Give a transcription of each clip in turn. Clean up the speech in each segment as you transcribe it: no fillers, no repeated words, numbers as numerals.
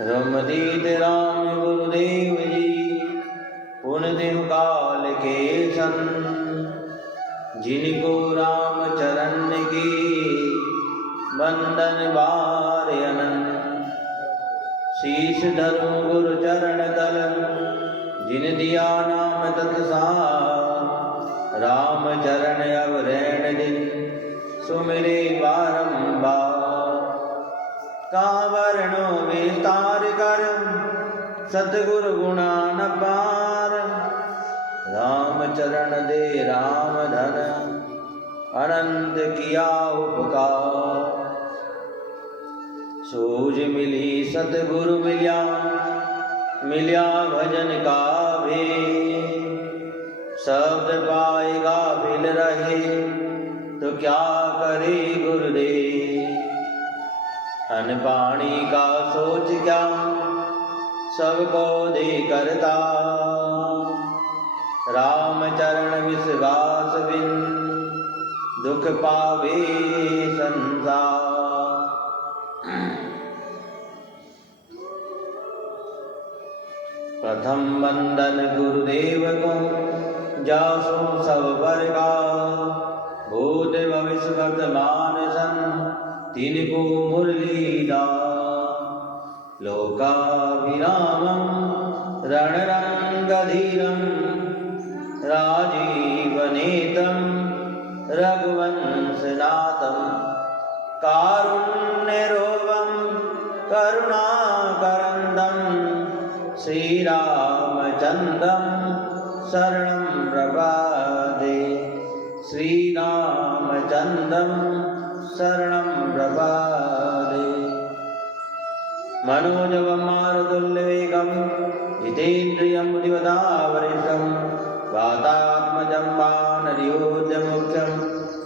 रमदीत राम गुरुदेव जी पुन देव काल के सन, जिनको राम चरण की बंदन बार अनंत। शीश धरू गुरु चरण तल, जिन दिया नाम तत्सार। राम चरण अब रैन दिन, सुमिरे बारंबार। कावरणो विस्तार कर, सतगुरु गुणान पार। राम चरण दे राम धन, अनंत किया उपकार। सूझ मिली सतगुरु मिल्या, मिल्या भजन का भी। शब्द पाएगा बिल रहे, तो क्या करे गुरुदेव। अन पानी का सोच क्या, सबको दे करता। राम चरण विश्वास बिन, दुख पावे संसार। प्रथम वंदन गुरुदेव को, जासो सब वर्गा। भूत भविष्य वर्तमान सन, तिनको मुरलीदा। लोकाभिरामं रणरंगधीरं, राजीवनेतं रघुवंशनाथं। कारुण्यरूपं करुणाकरन्दं, श्रीरामचन्द्रं शरणं प्रपद्ये। श्रीरामचन्द्रं शरणं प्रपद्ये। मनोजवं मारुतुल्यवेगं, जितेन्द्रियं बुद्धिमतावरिष्ठं। वातात्मजं वानरयोध्यमुख्यं,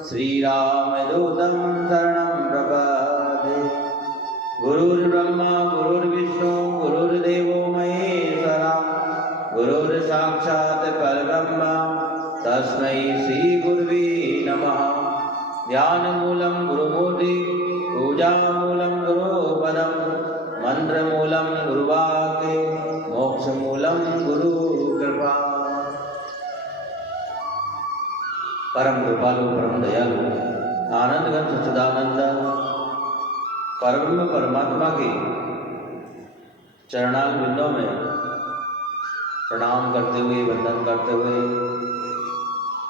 श्रीरामदूतं शरणं प्रपद्ये। गुरुर्ब्रह्मा गुरुर्विष्णु गुरुर्देवो महेश्वरा। गुरुर्साक्षात् परब्रह्म, तस्मै श्रीगुरुवे नमः। ध्यानमूलं गुरुमूर्ति, पूजामूलं गुरुपदं। मंत्रमूलं गुरुवाक्य, मोक्षमूलं गुरुकृपा। परम कृपालु परम दयालु आनंद घन सच्चिदानंद परब्रह्म परमात्मा के चरणाल बिंदों में प्रणाम करते हुए, वंदन करते हुए,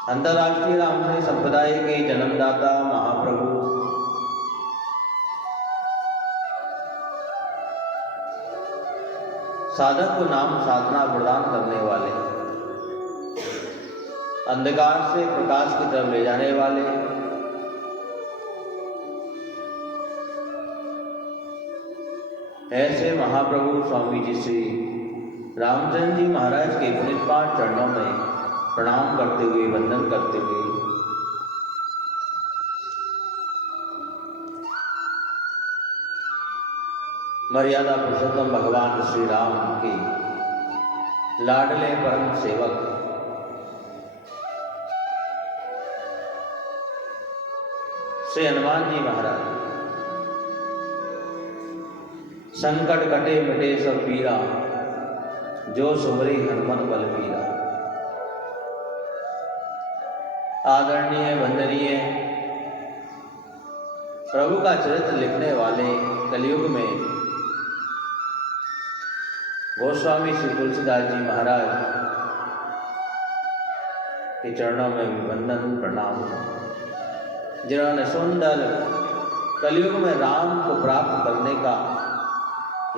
अंतर्राष्ट्रीय रामकृष्ण संप्रदाय के जन्मदाता महाप्रभु साधक को नाम साधना प्रदान करने वाले, अंधकार से प्रकाश की तरफ ले जाने वाले, ऐसे महाप्रभु स्वामी जी श्री रामचंद्र जी महाराज के पुनित पांच चरणों में प्रणाम करते हुए, वंदन करते हुए, मर्यादा पुरुषोत्तम भगवान श्री राम के लाडले परम सेवक श्री हनुमान जी महाराज, संकट कटे मिटे सब पीरा, जो सुमरे हनुमत बलबीरा। आदरणीय वंदनीय प्रभु का चरित्र लिखने वाले कलयुग में गोस्वामी श्री तुलसीदास जी महाराज के चरणों में भी वंदन प्रणाम, जिन्होंने सुंदर कलयुग में राम को प्राप्त करने का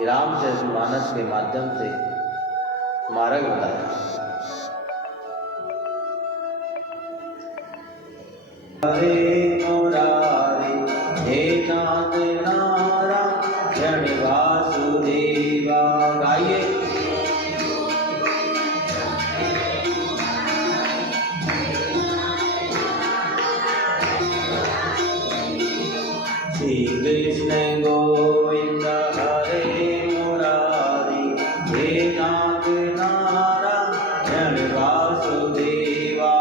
रामचरितमानस के माध्यम से मार्ग बताया। हरे मुरारी हे नाथ नारायण वासुदेवा। गाइए। श्री कृष्ण गोविंद हरे मुरारी हे नाथ नारायण वासुदेवा।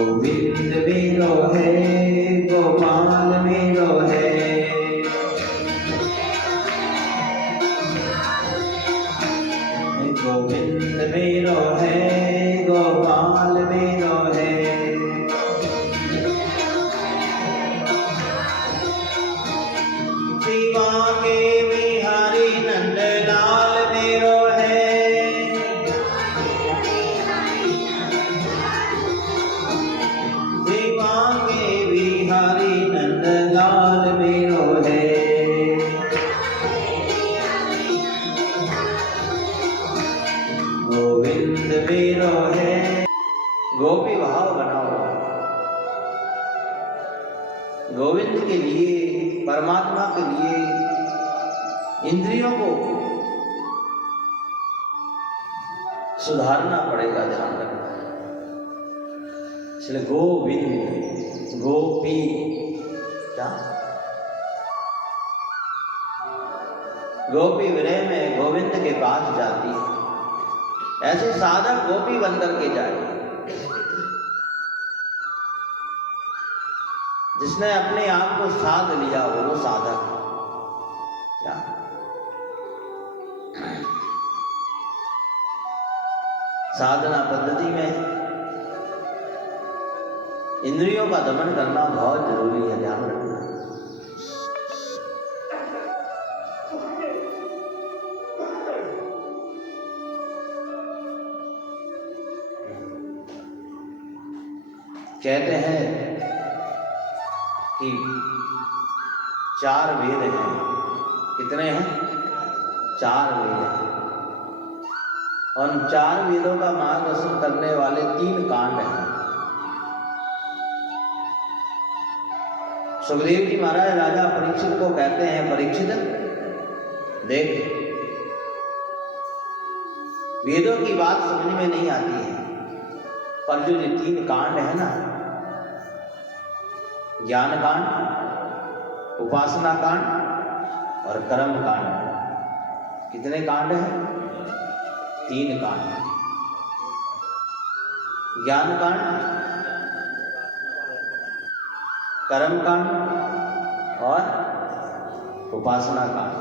गोविंद मेरो है, गोपाल मेरो है। गोविंद मेरो है, गोपाल मेरो है। शिवा के बिहारी नंदलाल मेरो है। शिवा के बिहारी नंदलाल मेरो है। गोविंद मेरो है। गोपी भाव बनाओ। गोविंद के लिए, परमात्मा के लिए इंद्रियों को सुधारना पड़ेगा, ध्यान रखना। इसलिए गोविंद, गोपी क्या, गोपी विनय में गोविंद के पास जाती है। ऐसे साधक गोपी बनकर के जाए। जिसने अपने आप को साध लिया हो वो साधक क्या। साधना पद्धति में इंद्रियों का दमन करना बहुत जरूरी है, ध्यान रखना। कहते हैं कि 4 वेद हैं। कितने हैं? 4 वेद हैं। और 4 वेदों का मार्गदर्शन करने वाले 3 कांड हैं। सुखदेव जी महाराज राजा परीक्षित को कहते हैं, परीक्षित देख, वेदों की बात समझ में नहीं आती है, पर जो ये 3 कांड है ना, ज्ञान कांड, उपासना कांड और कर्म कांड, कितने कांड हैं? 3 कांड। ज्ञान कांड, कर्म कांड और उपासना कांड।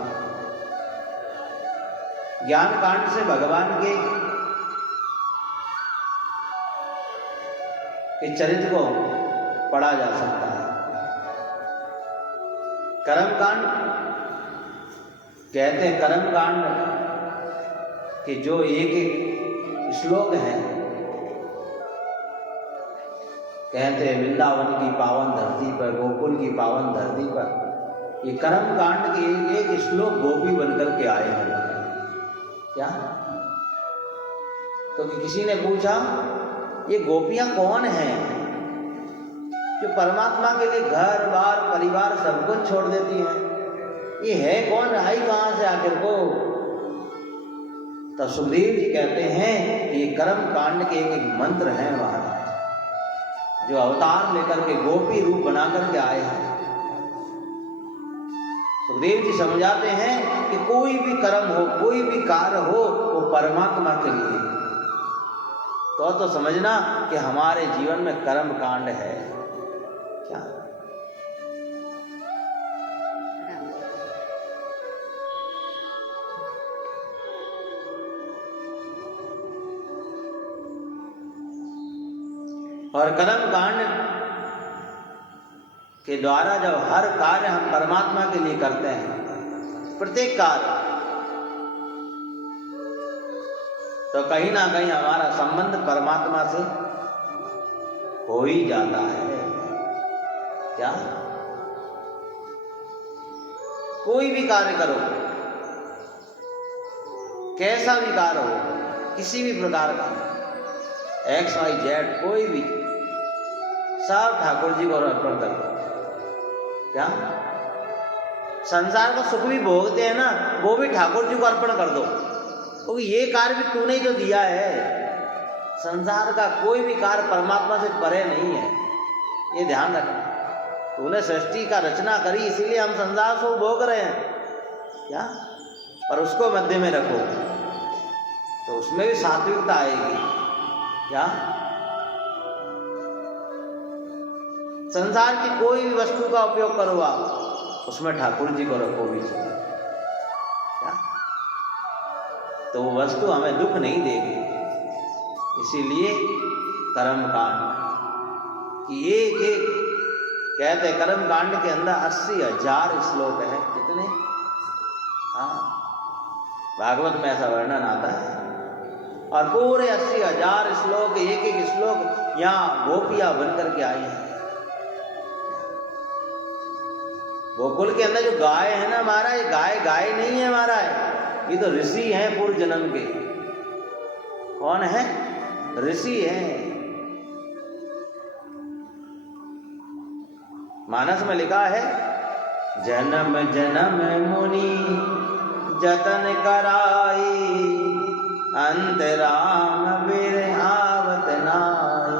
ज्ञान कांड से भगवान के चरित्र को पढ़ा जा सकता है। कर्म कांड कहते हैं, कर्म कांड के जो एक श्लोक हैं, कहते हैं वृंदावन की पावन धरती पर, गोकुल की पावन धरती पर, ये कर्म कांड के एक श्लोक गोपी बनकर के आए हैं। क्या? तो किसी ने पूछा ये गोपियां कौन हैं जो परमात्मा के लिए घर बार परिवार सब कुछ छोड़ देती हैं? ये है कौन, आई कहां से आखिर को? तो सुखदेव जी कहते हैं ये कर्म कांड के एक मंत्र हैं वहां, जो अवतार लेकर के गोपी रूप बना करके आए हैं। सुखदेव जी समझाते हैं कि कोई भी कर्म हो, कोई भी कार्य हो, वो परमात्मा के लिए, तो समझना कि हमारे जीवन में कर्म कांड है। क्या? और कर्म कांड के द्वारा जब हर कार्य हम परमात्मा के लिए करते हैं, प्रत्येक कार्य, तो कहीं ना कहीं हमारा संबंध परमात्मा से हो ही जाता है। क्या? कोई भी कार्य करो, कैसा भी कार्य हो, किसी भी प्रकार का, XYZ कोई भी, सब ठाकुर जी को अर्पण कर दो। क्या? संसार का सुख भी भोगते हैं ना, वो भी ठाकुर जी को अर्पण कर दो, क्योंकि ये कार्य भी तूने ही तो दिया है। संसार का कोई भी कार्य परमात्मा से परे नहीं है, ये ध्यान रखना। तूने सृष्टि का रचना करी, इसीलिए हम संसार को भोग रहे हैं। क्या? पर उसको मध्य में रखो तो उसमें भी सात्विकता आएगी। क्या? संसार की कोई भी वस्तु का उपयोग करो आप, उसमें ठाकुर जी को रखो बीच में, क्या? तो वो वस्तु हमें दुख नहीं देगी। इसीलिए कर्म कांड कि एक एक कहते कर्म कांड के अंदर 80,000 श्लोक है। कितने? हाँ, भागवत में ऐसा वर्णन आता है। और पूरे 80,000 श्लोक, एक एक श्लोक यहाँ गोपियां बन करके आई हैं। गोकुल के अंदर जो गाय है ना हमारा, ये गाय नहीं है हमारा, ये तो ऋषि हैं पूर्व जन्म के। कौन है? ऋषि हैं। मानस में लिखा है, जन्म जन्म मुनि जतन कराई, अंत राम बिर आवत नाई।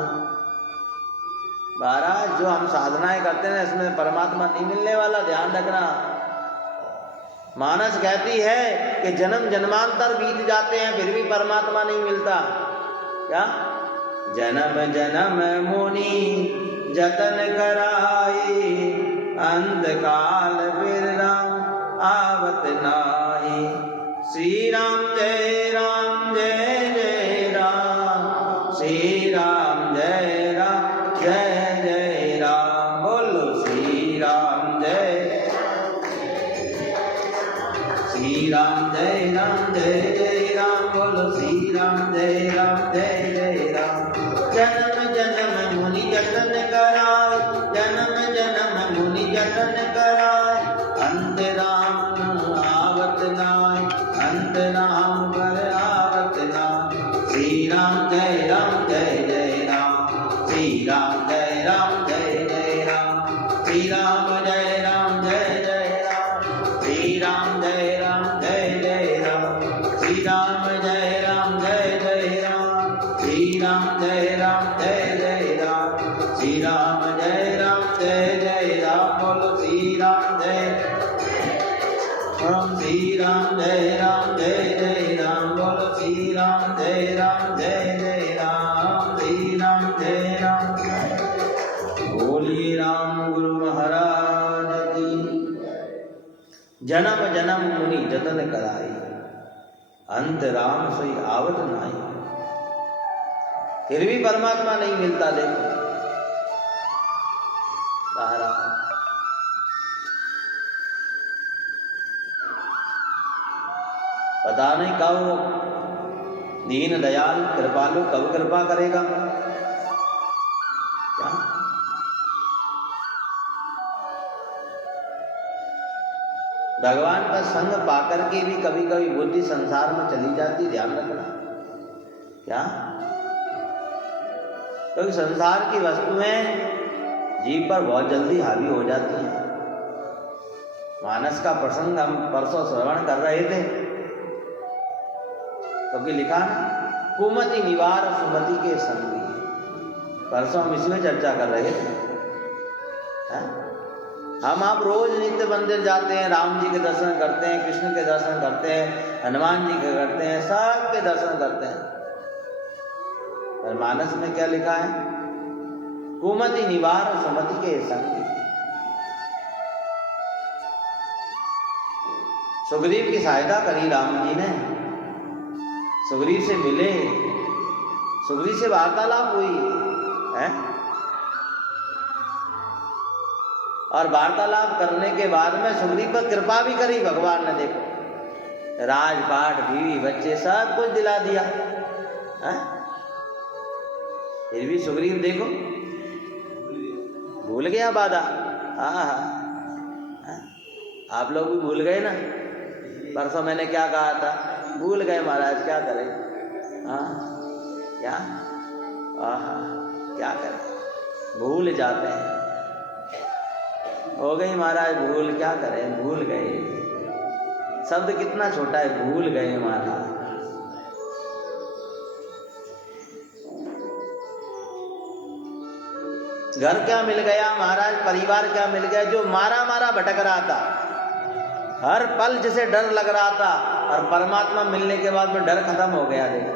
महाराज जो हम साधनाएं करते हैं इसमें परमात्मा नहीं मिलने वाला, ध्यान रखना। मानस कहती है कि जन्म जन्मांतर बीत जाते हैं फिर भी परमात्मा नहीं मिलता। क्या? जन्म जन्म मुनि जतन कराई, अंत काल बिर राम आवत नाई। श्री राम जय राम जय जय राम, श्री राम जय राम जय जय राम। बोलो श्री राम जय, श्री राम जय जय राम। बोलो श्री राम जय जय राम। जन्म जन्म मुनि जतन कराए, जन्म जन्म मुनि जतन कराए, अंत राम आवत नाय, अंत राम पर आवत नाय। श्री राम जय जय राम, श्री राम जय जय राम, श्री राम जय जय राम, श्री राम जय जय राम, श्री राम जय जय राम, श्री राम जय जय राम, श्री राम जय जय राम। बोलो श्री राम जय, श्री राम जय जय राम। बोलो श्री राम जय जय राम, श्री राम जय राम। बोलिए राम गुरु महाराज की। जन्म जन्म मुनि जतन कराई, अंत राम सोई आवत नाई। फिर भी परमात्मा नहीं मिलता। देखो पता नहीं कब दीन दयाल कृपालु कब कृपा करेगा। क्या? भगवान का संग पाकर के भी कभी कभी बुद्धि संसार में चली जाती, ध्यान रखना। क्या? क्योंकि संसार की वस्तुएं जीव पर बहुत जल्दी हावी हो जाती हैं। मानस का प्रसंग हम परसों श्रवण कर रहे थे, क्योंकि लिखा ना, कुमति निवार सुमति के संगी। परसों हम इसमें चर्चा कर रहे थे। हम आप रोज नित्य मंदिर जाते हैं, राम जी के दर्शन करते हैं, कृष्ण के दर्शन करते हैं, हनुमान जी के करते हैं, सबके दर्शन करते हैं। पर मानस में क्या लिखा है? कुमति निवार सुमति के संगी। सुग्रीव की सहायता करी राम जी ने, सुग्रीव से मिले, सुग्रीव से वार्तालाप हुई है, और वार्तालाप करने के बाद में सुग्रीव पर कृपा भी करी भगवान ने। देखो राजपाट, बीवी, बच्चे सब कुछ दिला दिया है? फिर भी सुग्रीव देखो भूल गया वादा। हाँ, आप लोग भी भूल गए ना। परसों मैंने क्या कहा था? भूल गए महाराज, क्या करें। हाँ, क्या क्या करें, भूल जाते हैं। हो गई महाराज भूल, क्या करें, भूल गए। शब्द कितना छोटा है, भूल गए महाराज। घर क्या मिल गया महाराज, परिवार क्या मिल गया? जो मारा मारा भटक रहा था, हर पल जिसे डर लग रहा था, और परमात्मा मिलने के बाद में डर खत्म हो गया। देखो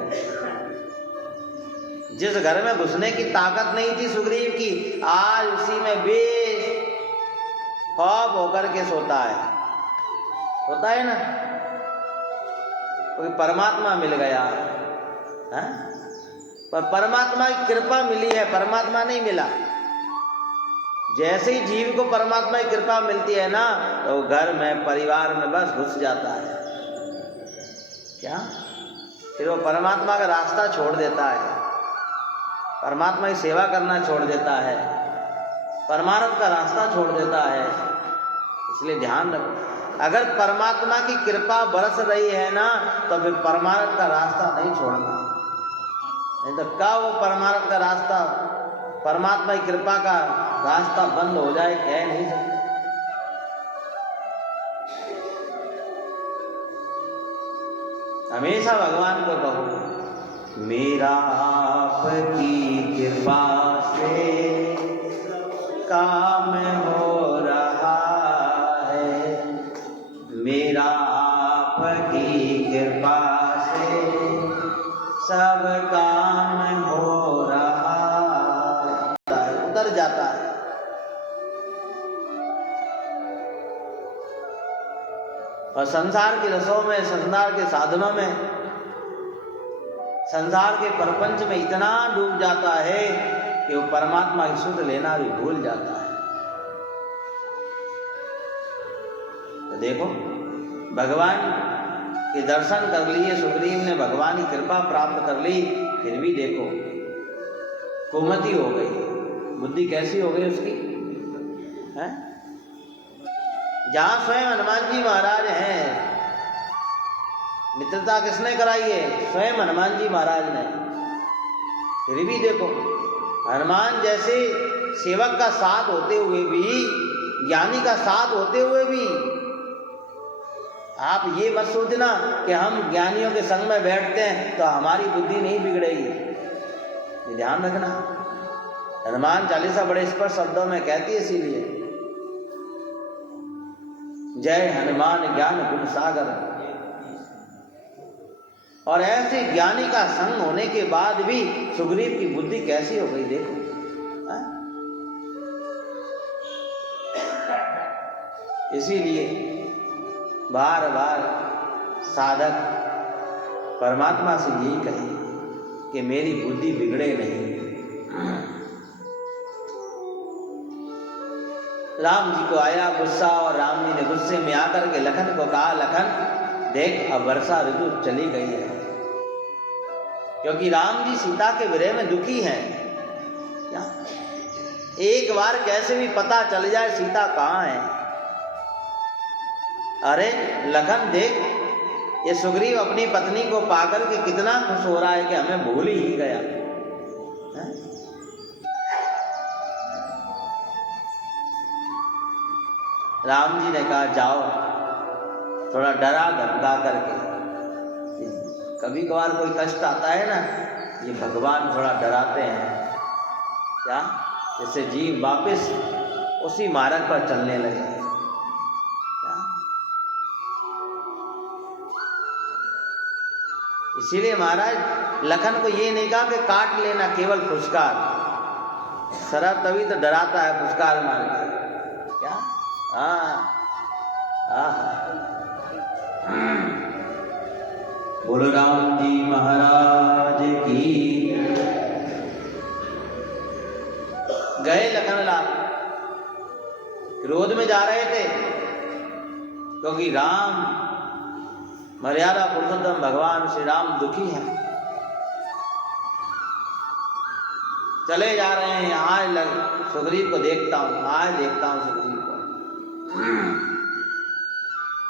जिस घर में घुसने की ताकत नहीं थी सुग्रीव की, आज उसी में बेखौफ होकर के सोता है। होता है ना, कोई परमात्मा मिल गया है, पर परमात्मा की कृपा मिली है, परमात्मा नहीं मिला। जैसे ही जीव को परमात्मा की कृपा मिलती है ना, तो घर में परिवार में बस घुस जाता है। क्या? फिर वो परमात्मा का रास्ता छोड़ देता है, परमात्मा की सेवा करना छोड़ देता है, परमार्थ का रास्ता छोड़ देता है। इसलिए ध्यान रखो, अगर परमात्मा की कृपा बरस रही है ना, तो फिर परमार्थ का रास्ता नहीं छोड़ना। नहीं तो क्या वो परमार्थ का रास्ता, परमात्मा की कृपा का रास्ता बंद हो जाए, कह नहीं सकते। हमेशा भगवान को कहो, मेरा आपकी कृपा से काम हो रहा है, मेरा आपकी कृपा से सब काम हो रहा है, उतर जाता है। और संसार की रसों में, संसार के साधनों में, संसार के प्रपंच में इतना डूब जाता है कि वो परमात्मा की सुध लेना भी भूल जाता है। तो देखो, भगवान के दर्शन कर लिए सुग्रीव ने, भगवान की कृपा प्राप्त कर ली, फिर भी देखो कुमति हो गई, बुद्धि कैसी हो गई उसकी है? जहां स्वयं हनुमान जी महाराज हैं, मित्रता किसने कराई है? स्वयं हनुमान जी महाराज ने। फिर भी देखो, हनुमान जैसे सेवक का साथ होते हुए भी, ज्ञानी का साथ होते हुए भी, आप ये मत सोचना कि हम ज्ञानियों के संग में बैठते हैं तो हमारी बुद्धि नहीं बिगड़ेगी। ये ध्यान रखना। हनुमान चालीसा बड़े स्पष्ट शब्दों में कहती है, इसीलिए जय हनुमान ज्ञान गुण सागर। और ऐसे ज्ञानी का संग होने के बाद भी सुग्रीव की बुद्धि कैसी हो गई देखो। इसीलिए बार बार साधक परमात्मा से यही कहे कि मेरी बुद्धि बिगड़े नहीं। राम जी को आया गुस्सा, और राम जी ने गुस्से में आकर के लखन को कहा, लखन देख अब वर्षा ऋतु चली गई है। क्योंकि राम जी सीता के विरह में दुखी हैं। क्या एक बार कैसे भी पता चल जाए सीता कहाँ है। अरे लखन देख, ये सुग्रीव अपनी पत्नी को पाकर के कितना खुश हो रहा है कि हमें भूल ही गया है? राम जी ने कहा जाओ, थोड़ा डरा धमका करके। कभी कभार कोई कष्ट आता है ना, ये भगवान थोड़ा डराते हैं, क्या जिससे जीव वापस उसी मार्ग पर चलने लगे। क्या इसीलिए महाराज लखन को ये नहीं कहा कि काट लेना केवल फुसकार, शराब तभी तो डराता है फुसकार मार के। क्या बोलो राम जी महाराज की। गए लखनलाल, क्रोध में जा रहे थे, क्योंकि राम मर्यादा पुरुषोत्तम भगवान श्री राम दुखी हैं। चले जा रहे हैं, आज सुग्रीव को देखता हूं, आज देखता हूं सुग्रीव को।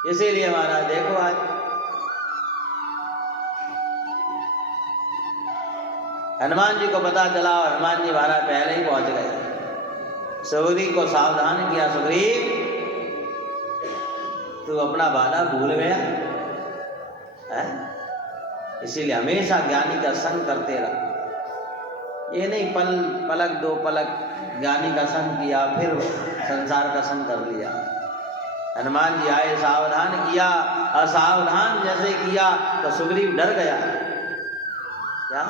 इसीलिए महाराज देखो, आज हनुमान जी को पता चला और हनुमान जी महाराज पहले ही पहुंच गए। सुग्रीव को सावधान किया, सुग्रीव तू अपना वादा भूल गया है? इसीलिए हमेशा ज्ञानी का संग करते रहो। ये नहीं पलक दो पलक ज्ञानी का संग किया फिर संसार का संग कर लिया। हनुमान जी आए, सावधान किया, असावधान जैसे किया तो सुग्रीव डर गया। क्या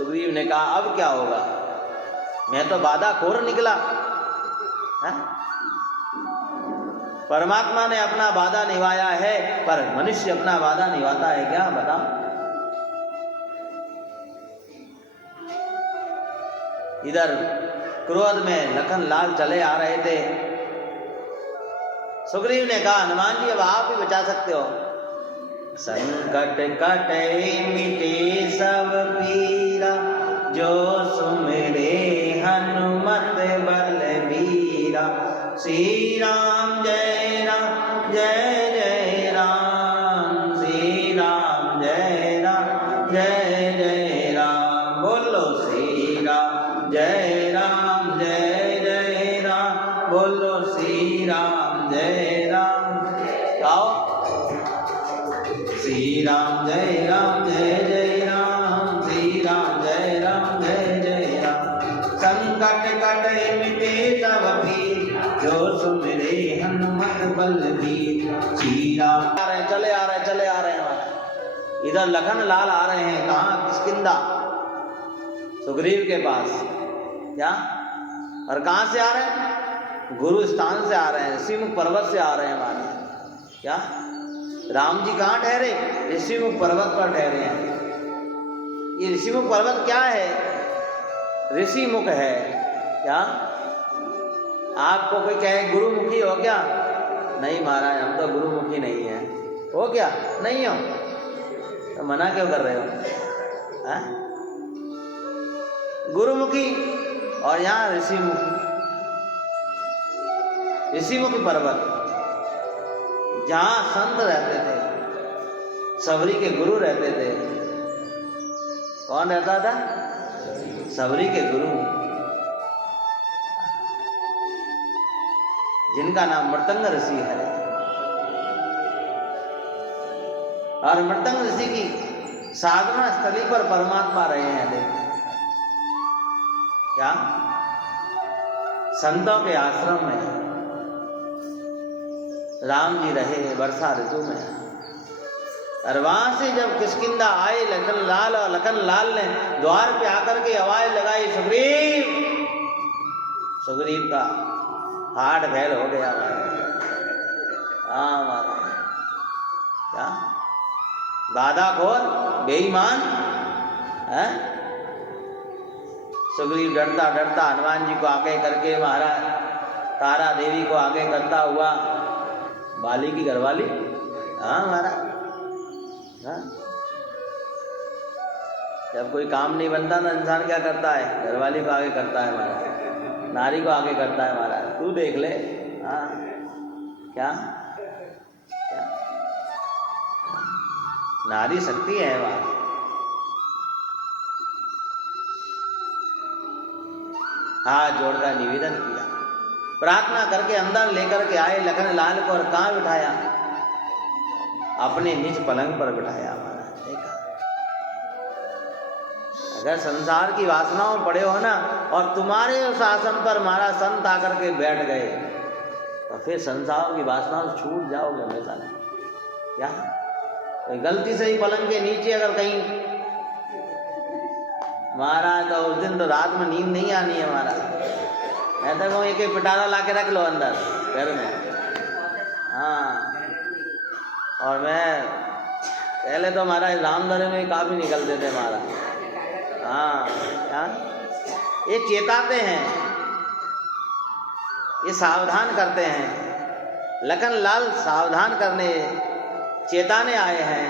सुग्रीव ने कहा अब क्या होगा, मैं तो वादा खोर निकला है? परमात्मा ने अपना वादा निभाया है, पर मनुष्य अपना वादा निभाता है क्या, बताओ? इधर क्रोध में लखन लाल चले आ रहे थे। सुग्रीव ने कहा हनुमान जी अब आप ही बचा सकते हो। संकट कटे मिटे सब पीरा, जो सुमिरे हनुमत बलबीरा। श्री राम जय राम जय जय राम, श्री राम जय राम जय जय राम। बोलो श्री राम जय राम जय जय राम, बोलो श्री राम जय राम। आओ श्री राम जय जय राम, श्री राम जय जय राम। संकट कटे मिटे सब पीर, जो सुमिरे हनुमत बलबीर। श्री राम चले आ रहे हैं। इधर लखन लाल आ रहे हैं, कहाँ, किष्किंधा, सुग्रीव के पास। क्या, और कहाँ से आ रहे हैं? गुरु स्थान से आ रहे हैं, ऋषिमुख पर्वत से आ रहे हैं माने। क्या, राम जी कहाँ ठहरे? ऋषिमुख पर्वत पर ठहरे हैं। ये ऋषिमुख पर्वत क्या है? ऋषिमुख है। क्या आपको कोई कहे गुरुमुखी हो क्या? नहीं महाराज, हम तो गुरुमुखी नहीं है। हो क्या? नहीं हो तो मना क्यों कर रहे हो? है? गुरुमुखी और यहाँ ऋषिमुख, ऋषिमुख पर्वत, जहाँ संत रहते थे, सबरी के गुरु रहते थे। कौन रहता था? सबरी के गुरु, जिनका नाम मृतंग ऋषि है। और मृतंग ऋषि की साधना स्थली पर परमात्मा रहे हैं। देखो क्या, संतों के आश्रम में राम जी रहे वर्षा ऋतु में। और वहां से जब किष्किंधा आए लखन लाल, और लखन लाल ने द्वार पे आकर के आवाज लगाई, सुग्रीव। सुग्रीव का हार्ट फेल हो गया हमारा। क्या वादा खोर बेईमान है? सुग्रीव डरता डरता हनुमान जी को आगे करके, महाराज तारा देवी को आगे करता हुआ, बाली की घरवाली, हाँ महाराज, हाँ? जब कोई काम नहीं बनता ना, इंसान क्या करता है? घरवाली को आगे करता है महाराज, नारी को आगे करता है महाराज। तू देख ले, हाँ क्या क्या नारी शक्ति है वहां। हाथ जोड़कर निवेदन किया, प्रार्थना करके अंदर लेकर के आए लखन लाल को, और कहाँ बिठाया? अपने निज पलंग पर बिठाया महाराज। देखा, अगर संसार की वासनाओं में पड़े हो ना, और तुम्हारे उस आसन पर महाराज संत आकर के बैठ गए, तो फिर संसार की वासनाओं से छूट जाओगे हमेशा। क्या कोई गलती से ही पलंग के नीचे अगर कहीं महाराज, तो उस दिन तो रात में नींद नहीं आनी है महाराज। मैं तो कहूँ एक पिटारा ला के रख लो अंदर घर में। हाँ, और मैं पहले तो महाराज रामधरे में काफ़ी निकलते थे महाराज। हाँ, ये चेताते हैं, ये सावधान करते हैं। लखन लाल सावधान करने, चेताने आए हैं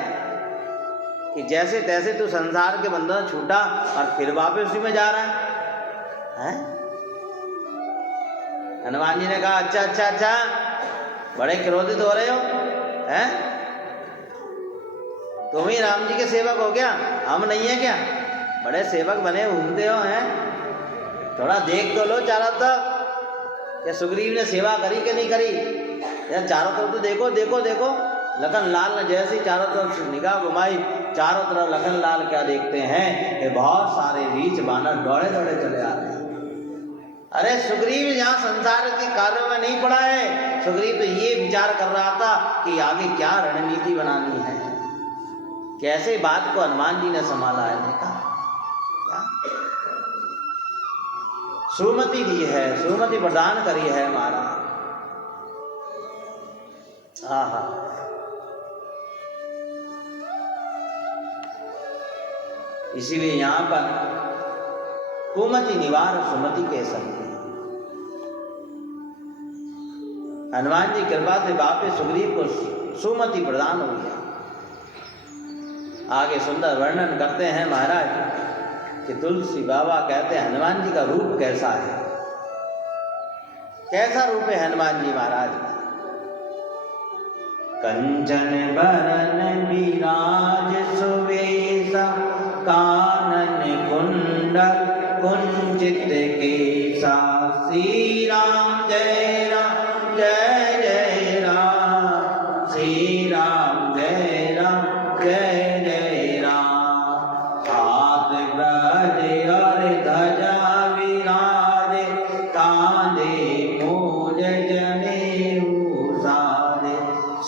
कि जैसे तैसे तू संसार के बंधन छूटा और फिर वापस उसी में जा रहा है? हनुमान जी ने कहा अच्छा अच्छा अच्छा, बड़े क्रोधित हो रहे हो हैं? तुम ही राम जी के सेवक हो क्या? हम नहीं है क्या? बड़े सेवक बने घूमते हो हैं? थोड़ा देख तो लो चारों तरफ, क्या सुग्रीव ने सेवा करी कि नहीं करी? या चारों तरफ तो देखो देखो देखो। लखन लाल ने जैसे ही चारों तरफ से निगाह घुमाई, चारों तरफ लखन लाल क्या देखते हैं? ये बहुत सारे रीछ बानर दौड़े दौड़े चले आ रहे हैं। अरे सुग्रीव यहाँ संसार के कार्यों में नहीं पड़ा है। सुग्रीव तो ये विचार कर रहा था कि आगे क्या रणनीति बनानी है। कैसे बात को हनुमान जी ने संभाला है। देखा क्या? सुमति दी है, सुमति प्रदान करी है महाराज। आहा, इसीलिए यहां पर कुमति निवार सुमति के संग हनुमान जी कृपा से बापे सुग्रीव को सुमति प्रदान हो गया। आगे सुंदर वर्णन करते हैं महाराज कि तुलसी बाबा कहते हैं हनुमान जी का रूप कैसा है, कैसा रूप है हनुमान जी महाराज का। कंचन बरन विराज सुवेशा, कानन कुंडल कुंचित केसा, श्री राम जय राम जय जय राम, श्री राम जय राम जय जय राम। हाथ ब्रज और ध्वजा विराजे, कांधे मूज जनेऊ साजे,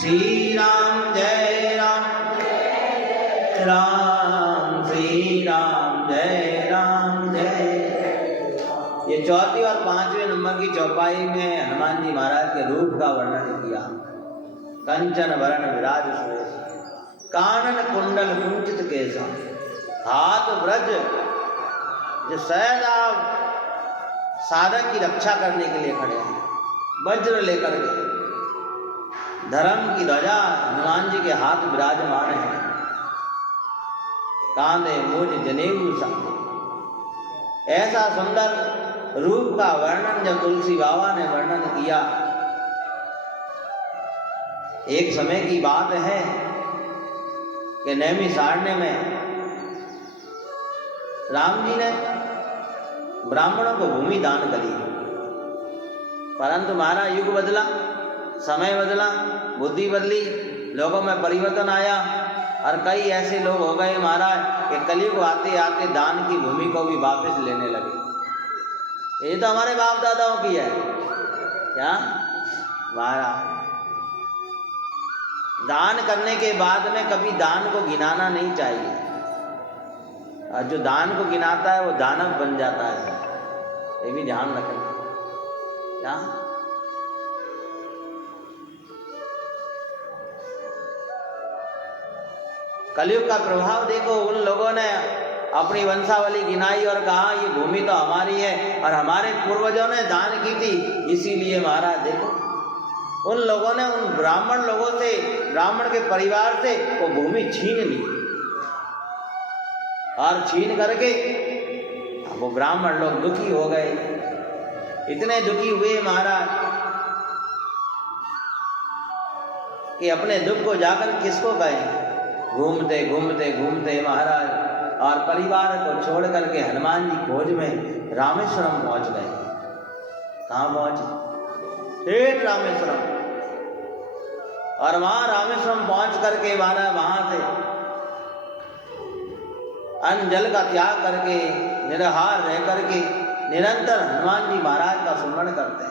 श्री राम जय राम जय राम, श्री राम जय राम जय। ये चौथी और पांचवें नंबर की चौपाई में हनुमान जी महाराज के रूप का वर्णन किया। कंचन वरण विराज सुवेश, कानन कुंडल कुंचित केसा, हाथ ब्रज, जो शायद आप साधक की रक्षा करने के लिए खड़े हैं, वज्र लेकर के, धर्म की ध्वजा हनुमान जी के हाथ विराजमान है, कांधे मूज जनेऊ साजे। ऐसा सुंदर रूप का वर्णन जब तुलसी बाबा ने वर्णन किया। एक समय की बात है कि नैमिषारण्य में राम जी ने ब्राह्मणों को भूमि दान करी, परंतु महाराज युग बदला, समय बदला, बुद्धि बदली, लोगों में परिवर्तन आया और कई ऐसे लोग हो गए महाराज कि कलयुग आते आते दान की भूमि को भी वापस लेने लगे। ये तो हमारे बाप दादाओं की है क्या महाराज। दान करने के बाद में कभी दान को गिनाना नहीं चाहिए, और जो दान को गिनाता है वो दानव बन जाता है, ये भी ध्यान रखना क्या। कलयुग का प्रभाव देखो, उन लोगों ने अपनी वंशावली गिनाई और कहा ये भूमि तो हमारी है और हमारे पूर्वजों ने दान की थी, इसीलिए महाराज देखो उन लोगों ने उन ब्राह्मण लोगों से, ब्राह्मण के परिवार से वो भूमि छीन ली, और छीन करके वो ब्राह्मण लोग दुखी हो गए। इतने दुखी हुए महाराज कि अपने दुख को जाकर किसको कहें। घूमते घूमते घूमते महाराज और परिवार को छोड़ करके हनुमान जी खोज में रामेश्वरम पहुंच गए। कहाँ पहुंचे? ठेठ रामेश्वरम। और वहां रामेश्वरम पहुंच करके महाराज वहां से अन्न जल का त्याग करके, निराहार रह करके निरंतर हनुमान जी महाराज का स्मरण करते हैं।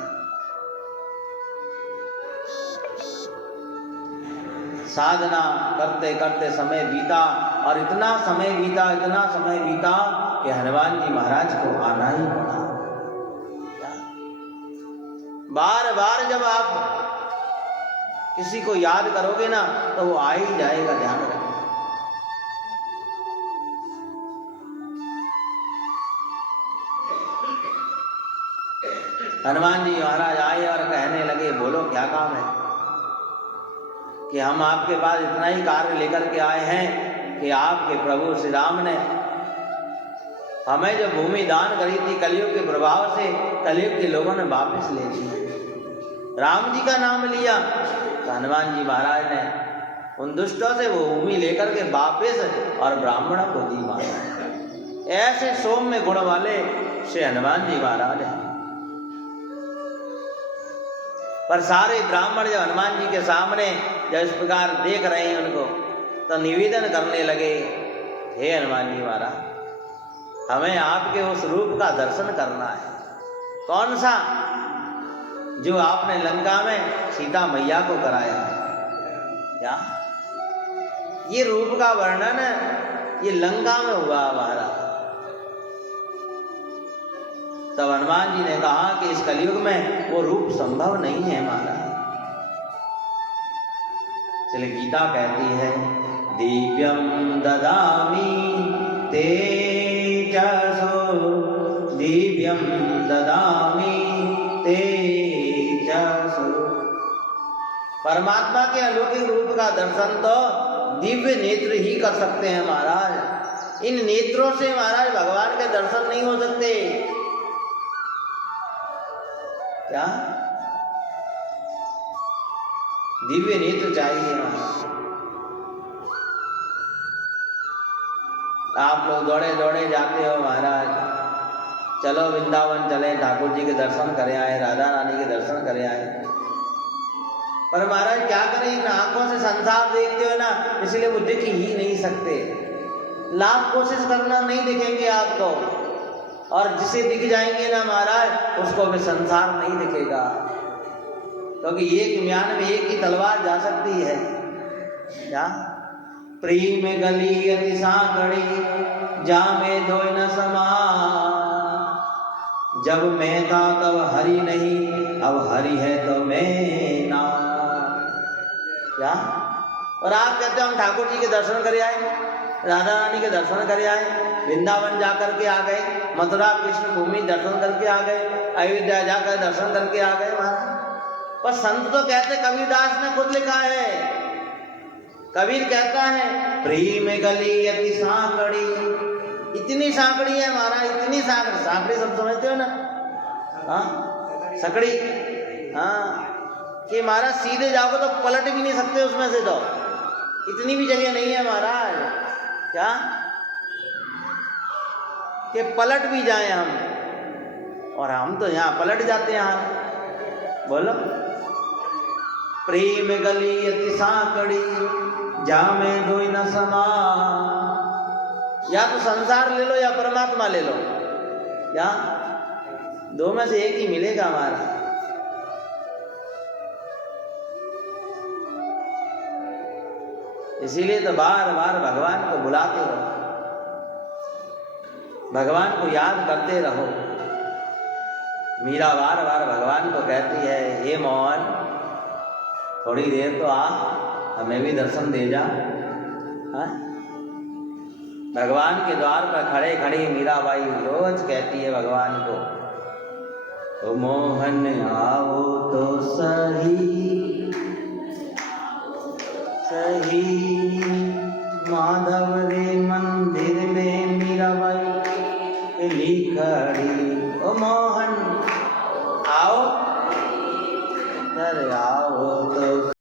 साधना करते करते समय बीता, और इतना समय बीता कि हनुमान जी महाराज को आना ही पड़ा। बार बार जब आप किसी को याद करोगे ना तो वो आ ही जाएगा, ध्यान रखना। हनुमान जी महाराज आए और कहने लगे, बोलो क्या काम है कि हम आपके पास इतना ही कार्य लेकर के आए हैं कि आपके प्रभु श्री राम ने हमें जो भूमि दान करी थी कलयुग के प्रभाव से, कलयुग के लोगों ने वापस ले ली। राम जी का नाम लिया तो हनुमान जी महाराज ने उन दुष्टों से वो भूमि लेकर के वापस और ब्राह्मणों को दी महाराज। ऐसे सौम्य गुण वाले श्री हनुमान जी महाराज हैं। पर सारे ब्राह्मण जब हनुमान जी के सामने जब इस प्रकार देख रहे हैं उनको, तो निवेदन करने लगे, हे हनुमान जी महाराज, हमें आपके उस रूप का दर्शन करना है। कौन सा? जो आपने लंका में सीता मैया को कराया। क्या ये रूप का वर्णन ये लंका में हुआ महाराज। तब हनुमान जी ने कहा कि इस कलयुग में वो रूप संभव नहीं है महाराज। चले गीता कहती है दिव्यम ददामि तेजसो, दिव्यम ददामि तेजसो। परमात्मा के अलौकिक रूप का दर्शन तो दिव्य नेत्र ही कर सकते हैं महाराज। इन नेत्रों से महाराज भगवान के दर्शन नहीं हो सकते। क्या दिव्य नेत्र चाहिए महाराज। आप लोग दौड़े दौड़े जाते हो महाराज, चलो वृंदावन चले, ठाकुर जी के दर्शन करे आए, राधा रानी के दर्शन करे आए। पर महाराज क्या करें, इन आंखों से संसार देखते हो ना, इसलिए वो दिख ही नहीं सकते। लाख कोशिश करना नहीं दिखेंगे आपको, और जिसे दिख जाएंगे ना महाराज उसको भी संसार नहीं दिखेगा, क्योंकि एक म्यान में एक ही तलवार जा सकती है। क्या प्रेम गली अति सांकड़ी, जामे धोय न समा। जब मैं था तब हरि नहीं, अब हरि है तो मैं ना। क्या? और आप कहते हो हम ठाकुर जी के दर्शन करे आए, राधा रानी के दर्शन करे आए, वृंदावन जाकर के आ गए, मथुरा कृष्ण भूमि दर्शन करके आ गए, अयोध्या जाकर दर्शन करके आ गए महाराज। पर संत तो कहते, कबीरदास ने खुद लिखा है, कबीर कहता है प्रेम गली अति सांकड़ी। इतनी सांकड़ी है महाराज, इतनी सांकड़ी। सांकड़ी सब समझते हो ना? हाँ सकड़ी, हाँ कि महाराज सीधे जाओगे तो पलट भी नहीं सकते उसमें से, तो इतनी भी जगह नहीं है महाराज। क्या कि पलट भी जाए हम, और हम तो यहाँ पलट जाते हैं। यहाँ बोलो प्रेम गली अति सांकड़ी, जामे धोय न समा। या तो संसार ले लो या परमात्मा ले लो, या दो में से एक ही मिलेगा हमारा। इसीलिए तो बार बार भगवान को बुलाते रहो, भगवान को याद करते रहो। मीरा बार बार भगवान को कहती है, हे मोहन थोड़ी देर तो आ, हमें भी दर्शन दे जा। हाँ? भगवान के द्वार पर खड़े खड़े मीराबाई रोज कहती है भगवान को, तो मोहन आओ तो सही सही, माधव रे मंदिर में मीराबाई लिखड़ी। ओ मोहन आओ, अरे आओ तो